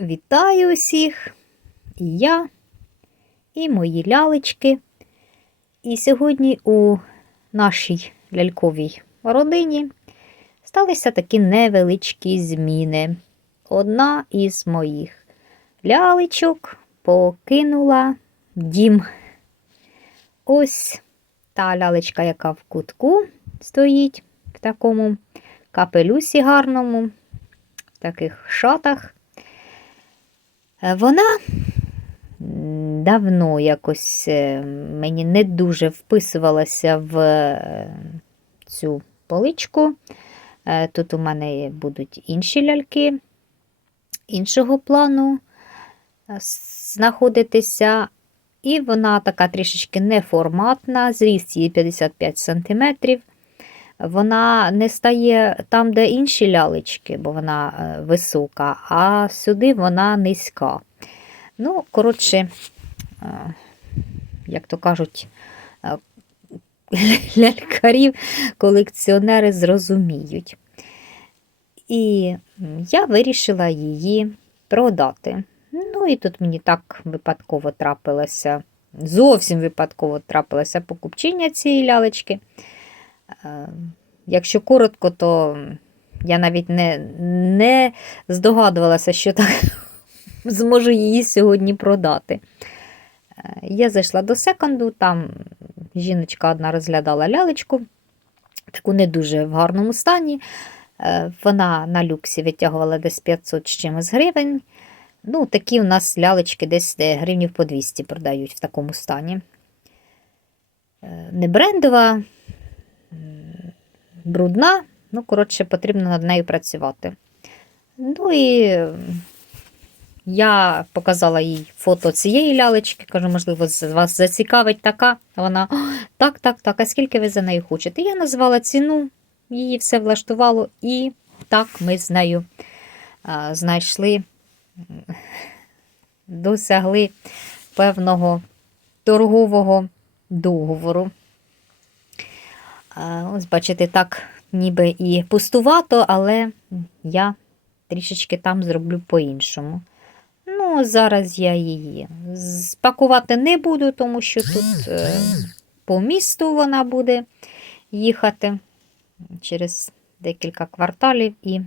Вітаю усіх! Я, і мої лялечки. І сьогодні у нашій ляльковій родині сталися такі невеличкі зміни. Одна із моїх лялечок покинула дім. Ось та лялечка, яка в кутку стоїть в такому капелюсі гарному, в таких шатах. Е, Вона давно якось е, мені не дуже вписувалася в е, цю поличку. Тут у мене будуть інші ляльки іншого плану знаходитися. І вона така трішечки неформатна, зріст її 55 см. Вона не стає там, де інші лялечки, бо вона е, висока, а сюди вона низька. Ну, коротше, е, як то кажуть, е, лялькарів колекціонери зрозуміють. І я вирішила її продати. Ну, і тут мені так випадково трапилося, зовсім випадково трапилося покупчиня цієї лялечки. Е, Якщо коротко, то я навіть не, не здогадувалася, що так зможу її сьогодні продати. Е, Я зайшла до секонду, там жіночка одна розглядала лялечку, таку не дуже в гарному стані. Е, Вона на люксі витягувала десь 500 з чимось гривень. Ну, такі у нас лялечки десь гривнів по 200 продають в такому стані. Е, Не брендова, брудна, ну, коротше, потрібно над нею працювати. Ну і я показала їй фото цієї лялечки, кажу, можливо, вас зацікавить така. Вона так, так, так, а скільки ви за нею хочете? Я назвала ціну, її все влаштувало, і так ми з нею а, знайшли, досягли певного торгового договору. Ось, бачите, так ніби і пустувато, але я трішечки там зроблю по-іншому. Ну, зараз я її спакувати не буду, тому що тут е, по місту вона буде їхати через декілька кварталів і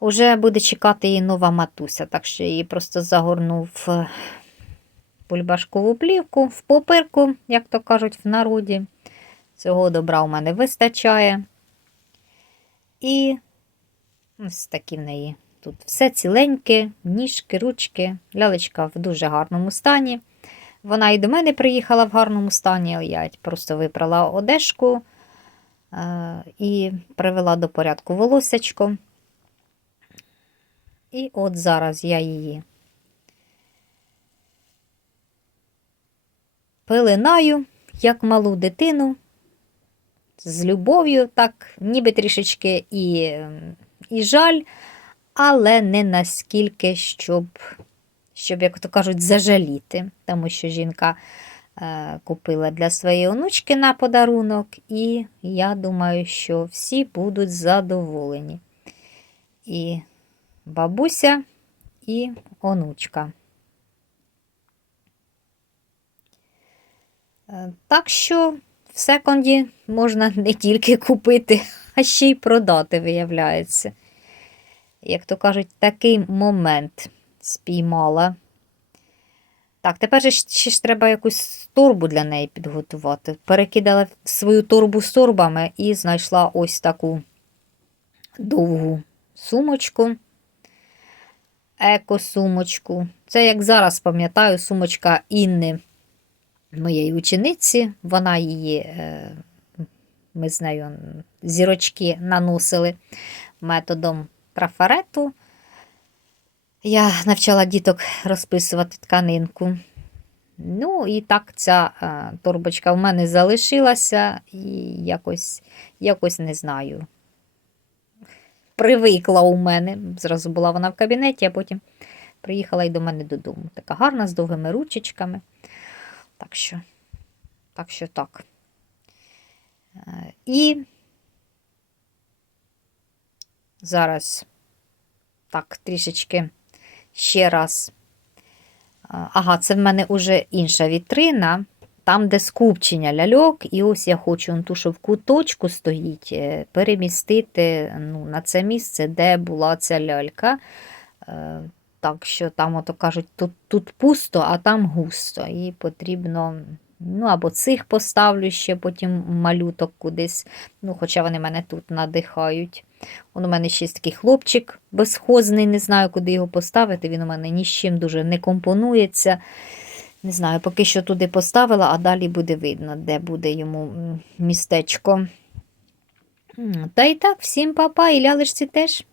вже буде чекати її нова матуся. Так що її просто загорнув в бульбашкову плівку, в попирку, як то кажуть в народі. Цього добра у мене вистачає. І ось такі в неї тут все ціленьке, ніжки, ручки, лялечка в дуже гарному стані. Вона і до мене приїхала в гарному стані, я просто випрала одежку е, і привела до порядку волосечко. І от зараз я її пеленаю, як малу дитину, з любов'ю, так, ніби трішечки і, і жаль, але не наскільки, щоб, щоб, як то кажуть, зажаліти, тому що жінка е, купила для своєї онучки на подарунок, і я думаю, що всі будуть задоволені. І бабуся, і онучка. Е, Так що в секонді можна не тільки купити, а ще й продати, виявляється. Як то кажуть, такий момент спіймала. Так, тепер ж- ще ж треба якусь торбу для неї підготувати. Перекидала свою торбу з торбами і знайшла ось таку довгу сумочку, еко-сумочку. Це, як зараз пам'ятаю, сумочка Інни моєї учениці. Вона її, е, ми з нею зірочки наносили методом трафарету. Я навчала діток розписувати тканинку. Ну, і так ця е, торбочка в мене залишилася і якось, якось не знаю. Привикла у мене. Зразу була вона в кабінеті, а потім приїхала і до мене додому. Така гарна, з довгими ручечками. Так що, так що так. Е, І зараз так трішечки ще раз. Ага, це в мене уже інша вітрина, там, де скупчення ляльок, і ось я хочу ту, що в куточку стоїть, е, перемістити ну, на це місце, де була ця лялька. Так що там, ото кажуть, тут, тут пусто, а там густо. І потрібно, ну, або цих поставлю ще потім малюток кудись. Ну, хоча вони мене тут надихають. Он у мене ще такий хлопчик безхозний, не знаю, куди його поставити. Він у мене ні з чим дуже не компонується. Не знаю, поки що туди поставила, а далі буде видно, де буде йому містечко. Та й так, всім папа, і лялечці теж.